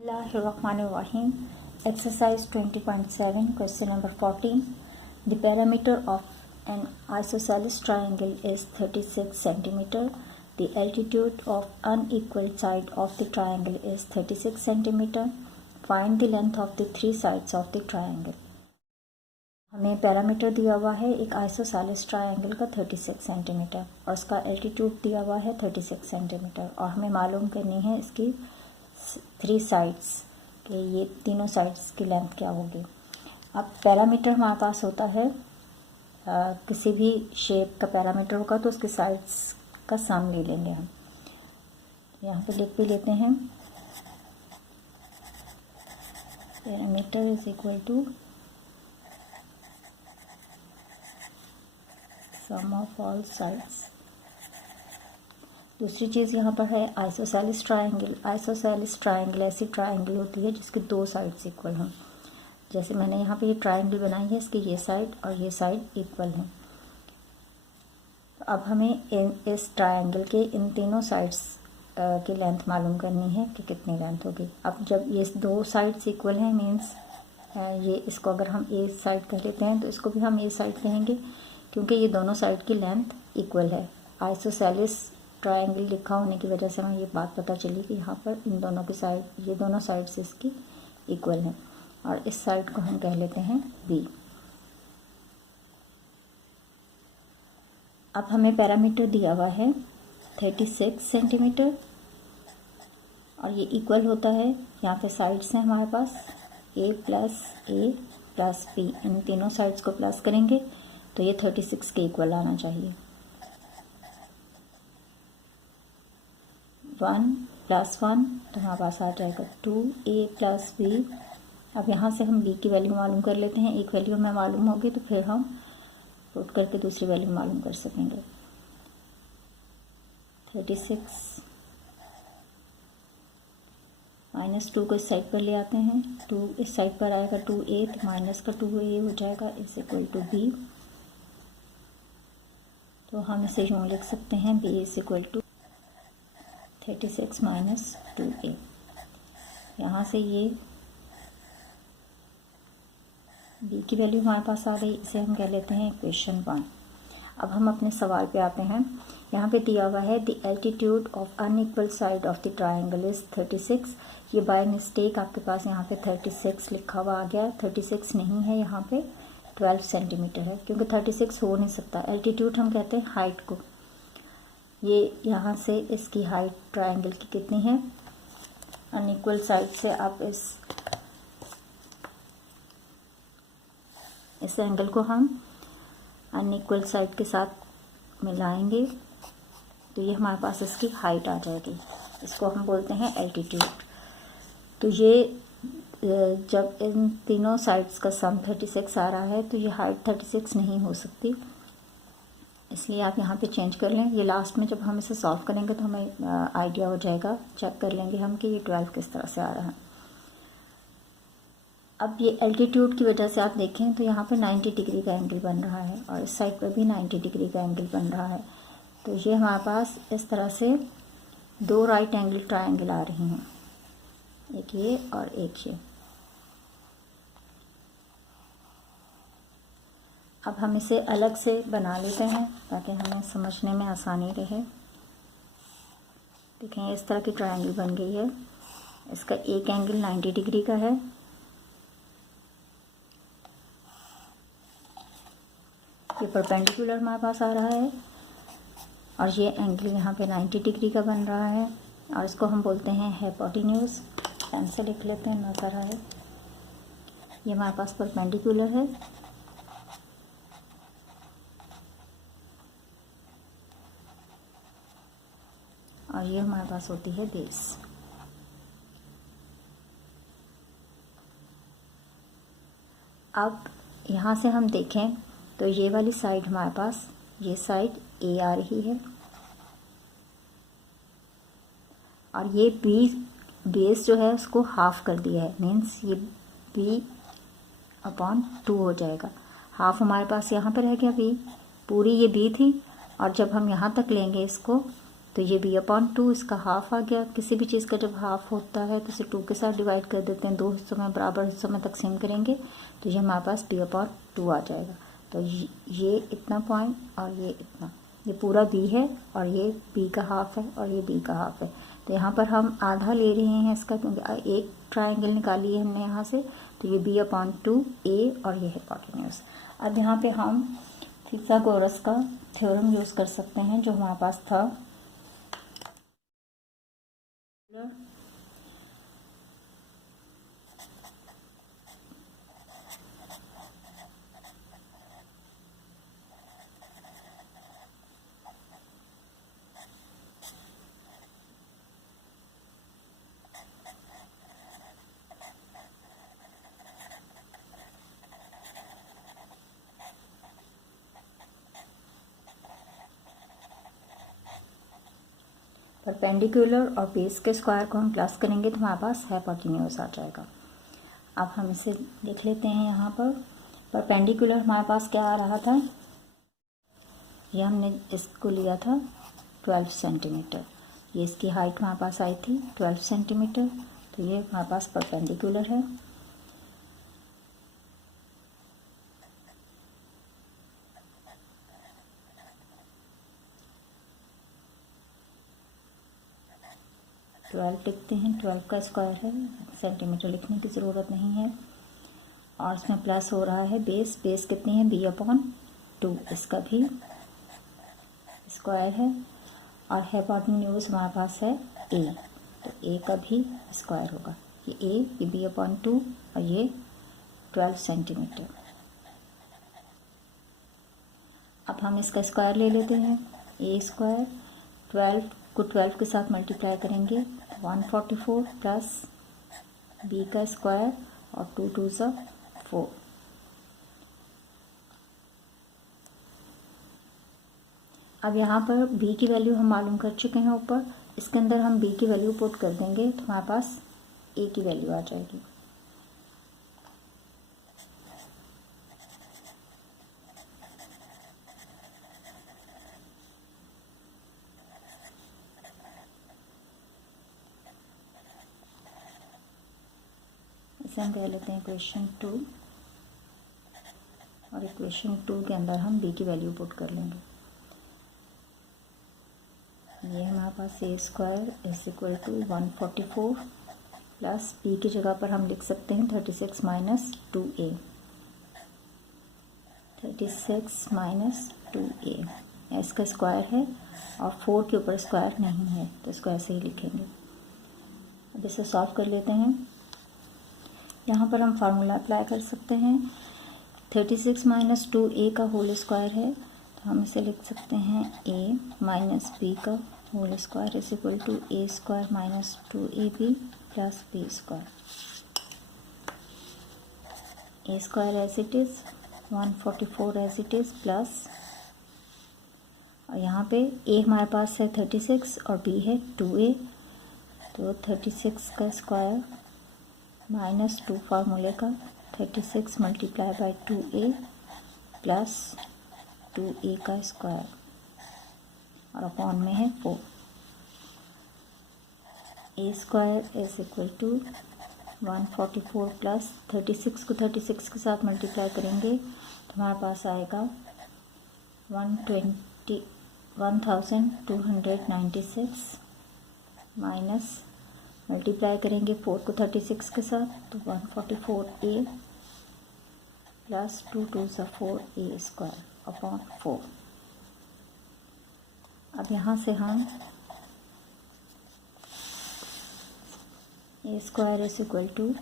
Bismillahirrahmanirrahim. Exercise 20.7, question number 14. The perimeter of an isosceles triangle is 36 centimeter. The altitude of unequal side of the triangle is 36 centimeter. Find the length of the three sides of the triangle. हमें parameter दिया हुआ है एक isosceles triangle का 36 centimetre और उसका altitude दिया हुआ है 36 सेंटीमीटर और हमें मालूम करनी है इसकी थ्री साइड्स के ये तीनों साइड्स की लेंथ क्या होगी। अब पैरामीटर हमारे पास होता है किसी भी शेप का पैरामीटर होगा तो उसके साइड्स का सम ले लेंगे हम। यहाँ पे लिख भी लेते हैं parameter is equal to sum of all sides. दूसरी चीज़ यहाँ पर है आइसोसेलेस ट्रायंगल। आइसोसेलेस ट्रायंगल ऐसी ट्रायंगल होती है जिसके दो साइड्स इक्वल हों। जैसे मैंने यहाँ पे ये ट्रायंगल बनाई है, इसकी ये साइड और ये साइड इक्वल हैं। तो अब हमें इस ट्रायंगल के इन तीनों साइड्स की लेंथ मालूम करनी है कि कितनी लेंथ होगी। अब जब ये दो साइड्स इक्वल हैं मीन्स ये इसको अगर हम ए साइड कह लेते हैं तो इसको भी हम ए साइड कहेंगे क्योंकि ये दोनों साइड की लेंथ इक्वल है। आइसोसेलेस ट्रायंगल लिखा होने की वजह से हमें ये बात पता चली कि यहाँ पर इन दोनों की साइड ये दोनों साइड्स इसकी इक्वल हैं और इस साइड को हम कह लेते हैं बी। अब हमें पैरामीटर दिया हुआ है 36 सेंटीमीटर और ये इक्वल होता है, यहाँ पे साइड्स हैं हमारे पास ए प्लस बी। इन तीनों साइड्स को प्लस करेंगे तो ये 36 के इक्वल आना चाहिए। 1 + 1 तो हमारे पास आ जाएगा 2a + b। अब यहाँ से हम b की वैल्यू मालूम कर लेते हैं। एक वैल्यू हमें मालूम होगी तो फिर हम पुट करके दूसरी वैल्यू मालूम कर सकेंगे। 36 -2 को इस साइड पर ले आते हैं, 2 इस साइड पर आएगा 2a तो माइनस का 2a हो जाएगा इज इक्वल टू b। तो हम इसे यूँ लिख सकते हैं b is equal to 36 - 2a। यहाँ से ये b की वैल्यू हमारे पास आ गई, इसे हम कह लेते हैं इक्वेशन 1। अब हम अपने सवाल पे आते हैं। यहाँ पे दिया हुआ है the altitude of unequal side of the triangle is 36। ये बाय मिस्टेक आपके पास यहाँ पे 36 लिखा हुआ आ गया। 36 नहीं है, यहाँ पे 12 सेंटीमीटर है क्योंकि 36 हो नहीं सकता। एल्टीट्यूड हम कहते हैं हाइट को। ये यहाँ से इसकी हाइट ट्रायंगल की कितनी है, अनइक्वल साइड से आप इस एंगल को हम अनइक्वल साइड के साथ मिलाएंगे तो ये हमारे पास इसकी हाइट आ जाएगी। इसको हम बोलते हैं एल्टीट्यूड। तो ये जब इन तीनों साइड्स का सम 36 आ रहा है तो ये हाइट 36 नहीं हो सकती, इसलिए आप यहाँ पे चेंज कर लें। ये लास्ट में जब हम इसे सॉल्व करेंगे तो हमें आइडिया हो जाएगा, चेक कर लेंगे हम कि ये 12 किस तरह से आ रहा है। अब ये एल्टीट्यूड की वजह से आप देखें तो यहाँ पे 90 डिग्री का एंगल बन रहा है और इस साइड पर भी 90 डिग्री का एंगल बन रहा है। तो ये हमारे पास इस तरह से दो राइट एंगल ट्रायंगल आ रही हैं, एक ये और एक ये। अब हम इसे अलग से बना लेते हैं ताकि हमें समझने में आसानी रहे। देखें इस तरह की ट्रायंगल बन गई है। इसका एक एंगल 90 डिग्री का है, ये परपेंडिकुलर हमारे पास आ रहा है और ये एंगल यहाँ पे 90 डिग्री का बन रहा है और इसको हम बोलते हैं हाइपोटेन्यूज। पेन से लिख लेते हैं, नजर आए। ये हमारे पास परपेंडिकुलर है और ये हमारे पास होती है बेस। अब यहाँ से हम देखें तो ये वाली साइड हमारे पास, ये साइड ए आ रही है और ये बी बेस जो है उसको हाफ कर दिया है, मीन्स ये b/2 हो जाएगा। हाफ हमारे पास यहाँ पे रह गया b, पूरी ये b थी और जब हम यहाँ तक लेंगे इसको तो ये b/2 इसका हाफ आ गया। किसी भी चीज़ का जब हाफ होता है तो इसे 2 के साथ डिवाइड कर देते हैं, 2 हिस्सों में बराबर हिस्सों में तकसीम करेंगे तो ये हमारे पास b/2 आ जाएगा। तो ये इतना पॉइंट और ये इतना, ये पूरा b है और ये b का हाफ है और ये b का हाफ है। तो यहाँ पर हम आधा ले रहे हैं इसका, क्योंकि एक ट्राइंगल निकाली है हमने यहाँ से, तो ये b/2 a और ये हिपोटेन्यूज। अब यहाँ पे हम फिथागोरस का थ्योरम यूज़ कर सकते हैं जो हमारे पास था। परपेंडिकुलर और बेस के स्क्वायर को हम प्लस करेंगे तो हमारे पास हाइपोटेन्यूज आ जाएगा। अब हम इसे देख लेते हैं। यहाँ पर परपेंडिकुलर हमारे पास क्या आ रहा था, ये हमने इसको लिया था 12 सेंटीमीटर, ये इसकी हाइट हमारे पास आई थी 12 सेंटीमीटर, तो ये हमारे पास परपेंडिकुलर है। लिखते हैं, 12 का स्क्वायर है, सेंटीमीटर लिखने की ज़रूरत नहीं है। और इसमें प्लस हो रहा है बेस कितनी है b/2, इसका भी स्क्वायर है। और हाइपोटेन्यूज हमारे पास है a, तो a का भी स्क्वायर होगा। ये a, ये b/2 और ये 12 सेंटीमीटर। अब हम इसका स्क्वायर ले लेते हैं, a स्क्वायर 12 को 12 के साथ मल्टीप्लाई करेंगे 144 प्लस b का स्क्वायर और 2 2 ज़ा 4। अब यहाँ पर b की वैल्यू हम मालूम कर चुके हैं ऊपर, इसके अंदर हम b की वैल्यू पुट कर देंगे तो हमारे पास a की वैल्यू आ जाएगी। इसे हम कह लेते हैं इक्वेशन 2, और इक्वेशन 2 के अंदर हम b की वैल्यू पुट कर लेंगे। ये हमारे पास a square is equal to 144 plus b की जगह पर हम लिख सकते हैं 36 माइनस 2a, 36 माइनस 2a, इसका स्क्वायर है और 4 के ऊपर स्क्वायर नहीं है तो इसको ऐसे ही लिखेंगे। अब इसे सॉल्व कर लेते हैं। यहाँ पर हम फार्मूला अप्लाई कर सकते हैं। 36 माइनस 2a का होल स्क्वायर है तो हम इसे लिख सकते हैं a माइनस b का whole square is equal to a square minus 2ab plus b square. a square as it is, 144 as it is, plus और यहाँ पे a हमारे पास है 36 और b है 2a, तो 36 का स्क्वायर माइनस 2 फार्मूले का 36 multiply by 2a plus 2a का स्क्वायर और अपॉन में है 4। a square is equal to 144 plus 36 को 36 के साथ मल्टीप्लाई करेंगे तो हमारे पास आएगा 1296 माइनस मल्टीप्लाई करेंगे 4 को 36 के साथ तो 144a प्लस 2 2 ज़ा 4a स्क्वायर अपॉन 4। अब यहाँ से हम a square is equal to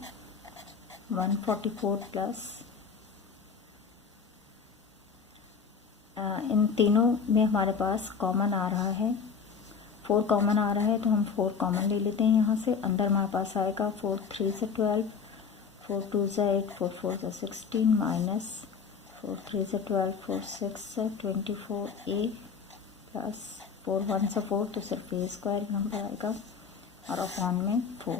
144 plus इन तीनों में हमारे पास कॉमन आ रहा है, 4 कॉमन आ रहा है तो हम 4 कॉमन ले लेते हैं यहाँ से। अंदर हमारे पास आएगा 4 3 से 12, 4 2 ज़ा 8, 4 4 ज़ा 16 माइनस 4 3 से 12, 4 6 से 24a प्लस 4 1 से 4 तो सिर्फ a स्क्वायर नंबर आएगा और अपॉन में 4।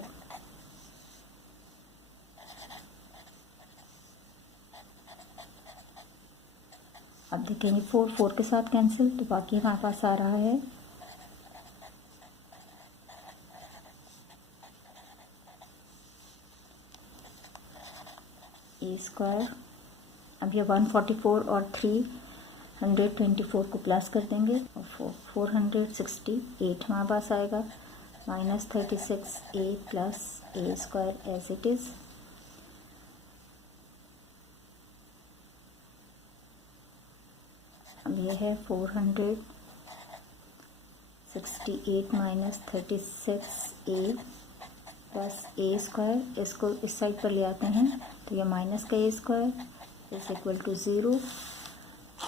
अब देखेंगे 4 4 के साथ कैंसिल तो बाकी हमारे पास आ रहा है ए स्क्वायर। अब ये 144 और 324 को प्लस कर देंगे और 468 हमारे पास आएगा, minus 36 a plus a square as it is. अब ये है 468 minus 36 a plus a square. इसको इस साइड पर ले आते हैं तो ये माइनस का A square is equal to 0।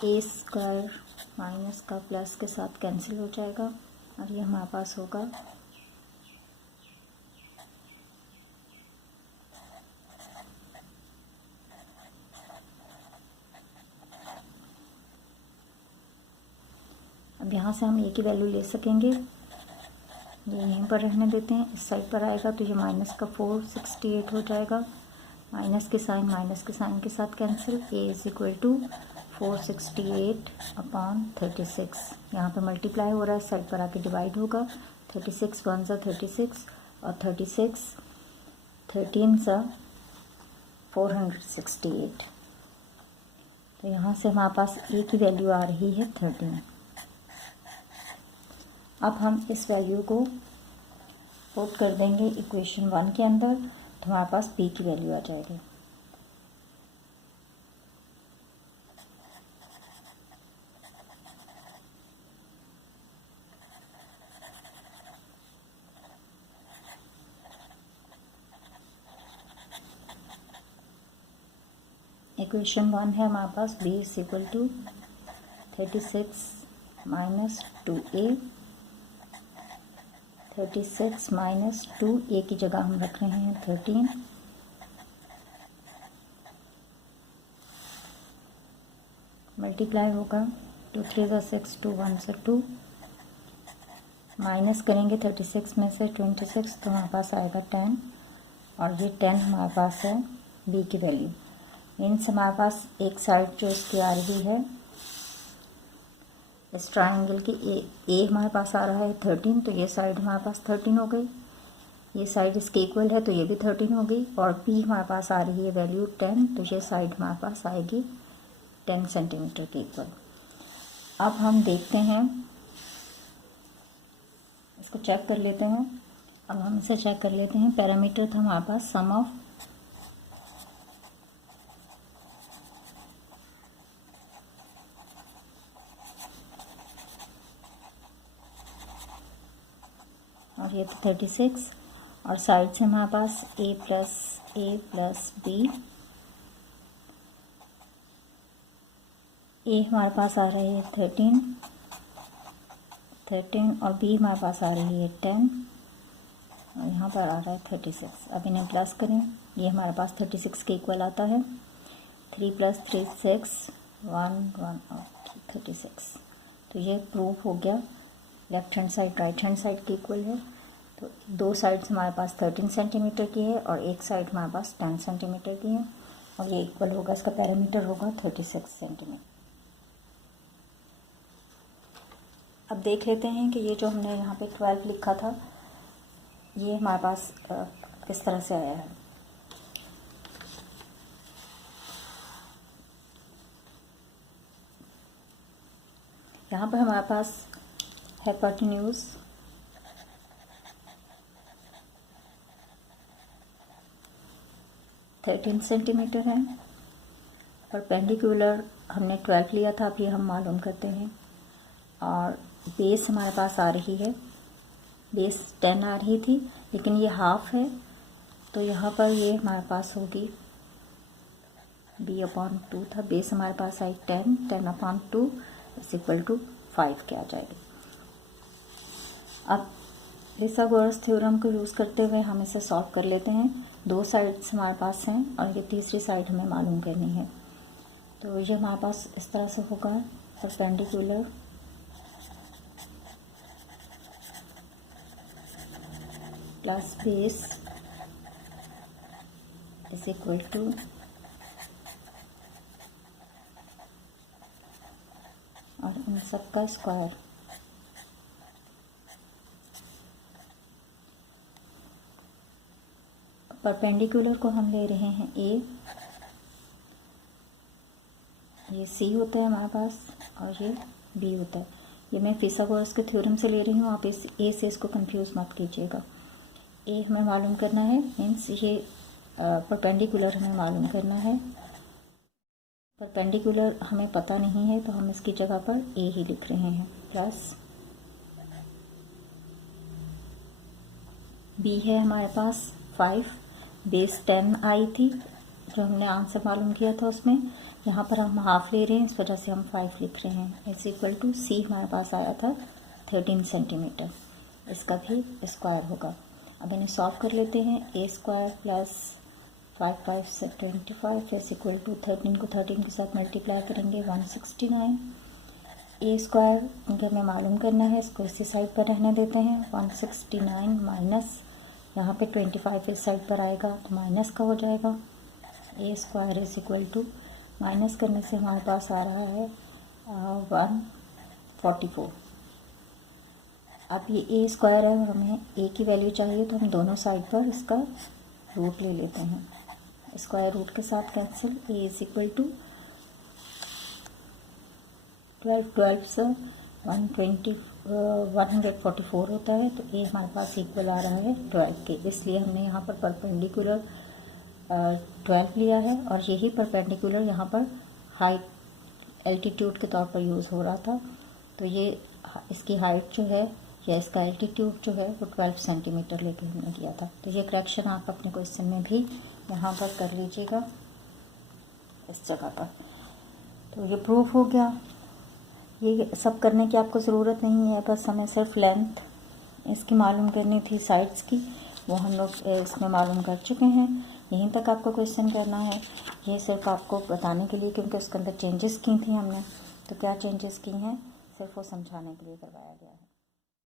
A square minus का प्लस के साथ कैंसिल हो जाएगा और ये हमारे पास होगा अब यहाँ से हम ए की वैल्यू ले सकेंगे, ये यहीं पर रहने देते हैं। इस साइड पर आएगा तो ये माइनस का 468 हो जाएगा, माइनस के साइन के साथ cancel. A is equal to 468 upon 36, यहाँ पे मल्टीप्लाई हो रहा है, इस साइड पर आके डिवाइड होगा। 36 1 सा 36 और 36 13 सा 468। तो यहाँ से हमारे पास ए की वैल्यू आ रही है 13। अब हम इस वैल्यू को पुट कर देंगे इक्वेशन 1 के अंदर, तो हमारे पास बी की वैल्यू आ जाएगी। इक्वेशन 1 है हमारे पास b is equal to 36 minus 2a। 36 minus 2a की जगह हम रख रहे हैं 13। मल्टीप्लाई होगा 2 3 ज़ा 6 2 1 ज़ा 2। माइनस करेंगे 36 में से 26 तो हमारे पास आएगा 10 और ये 10 हमारे पास है b की वैल्यू। मीन्स हमारे पास एक साइड जो इसकी आ रही है इस ट्राइंगल की ए हमारे पास आ रहा है 13, तो ये साइड हमारे पास 13 हो गई। ये साइड इसके इक्वल है तो ये भी 13 हो गई। और बी हमारे पास आ रही है वैल्यू 10, तो ये साइड हमारे पास आएगी 10 सेंटीमीटर के इक्वल। अब हम देखते हैं, इसको चेक कर लेते हैं। अब हम इसे चेक कर लेते हैं। पैरामीटर था हमारे पास सम ऑफ और ये 36 और साइड से हमारे पास a प्लस b। a हमारे पास आ रही है 13 और b हमारे पास आ रही है 10 और यहाँ पर आ रहा है 36। अब इन्हें प्लस करें, ये हमारे पास 36 के इक्वल आता है। 3 + 3 6 1 1 और 36। तो ये प्रूव हो गया left hand side right hand side के इक्वल है। तो दो साइड्स हमारे पास 13 सेंटीमीटर की है और एक साइड हमारे पास 10 सेंटीमीटर की है और ये इक्वल होगा, इसका पैरामीटर होगा 36 सेंटीमीटर। अब देख लेते हैं कि ये जो हमने यहाँ पे 12 लिखा था ये हमारे पास किस तरह से आया है। यहाँ पर हमारे पास हाइपोटेन्यूज 13 सेंटीमीटर है। परपेंडिकुलर हमने 12 लिया था, अब ये हम मालूम करते हैं। और बेस हमारे पास आ रही है, बेस 10 आ रही थी लेकिन ये हाफ है, तो यहाँ पर ये हमारे पास होगी b/2 था। बेस हमारे पास आई 10/2 इज इक्वल टू 5 के आ जाएगी। अब पिथागोरस थ्योरम को यूज़ करते हुए हम इसे सॉल्व कर लेते हैं। दो साइड्स हमारे पास हैं और ये तीसरी साइड हमें मालूम करनी है। तो ये हमारे पास इस तरह से होगा, perpendicular plus base is equal to और इन सब का स्क्वायर। परपेंडिकुलर को हम ले रहे हैं a ये सी होता है हमारे पास और ये बी होता है। ये मैं फिथागोरस के थ्योरम से ले रही हूँ, आप इस ए से इसको कंफ्यूज मत कीजिएगा। ए हमें मालूम करना है, मीन्स ये परपेंडिकुलर हमें मालूम करना है। परपेंडिकुलर हमें पता नहीं है तो हम इसकी जगह पर ए ही लिख रहे हैं। प्लस बी है हमारे पास 5 बेस 10 आई थी जो हमने आंसर मालूम किया था उसमें। यहाँ पर हम हाफ ले रहे हैं, इस वजह से हम 5 लिख रहे हैं। इज इक्वल टू सी हमारे पास आया था 13 सेंटीमीटर, इसका भी स्क्वायर होगा। अब इन्हें सॉल्व कर लेते हैं। ए स्क्वायर प्लस 5 5 से 25 इज इक्वल टू 13 को 13 के साथ मल्टीप्लाई करेंगे 169। ए स्क्वायर क्योंकि हमें मालूम करना है, इसको इसी साइड पर रहने देते हैं। 169 माइनस यहाँ पे 25 इस साइड पर आएगा तो माइनस का हो जाएगा। A square is equal to minus करने से हमारे पास आ रहा है 144। अब ये ए स्क्वायर है और हमें ए की वैल्यू चाहिए तो हम दोनों साइड पर इसका रूट ले लेते हैं। स्क्वायर रूट के साथ cancel. A is equal to 12 से 144 होता है तो ए हमारे पास इक्वल आ रहा है 12 के। इसलिए हमने यहाँ पर परपेंडिकुलर 12 लिया है और यही परपेंडिकुलर यहाँ पर हाइट एल्टीट्यूड के तौर पर यूज़ हो रहा था। तो ये इसकी हाइट जो है या इसका एल्टीट्यूड जो है वो 12 सेंटीमीटर लेके हमने लिया था। तो ये करेक्शन आप अपने क्वेश्चन में भी यहाँ पर कर लीजिएगा इस जगह पर। तो ये प्रूफ हो गया। ये सब करने की आपको ज़रूरत नहीं है, बस हमें सिर्फ लेंथ इसकी मालूम करनी थी साइड्स की, वो हम लोग इसमें मालूम कर चुके हैं। यहीं तक आपको क्वेश्चन करना है। ये सिर्फ आपको बताने के लिए, क्योंकि उसके अंदर चेंजेस की थी हमने, तो क्या चेंजेस की हैं सिर्फ वो समझाने के लिए करवाया गया है।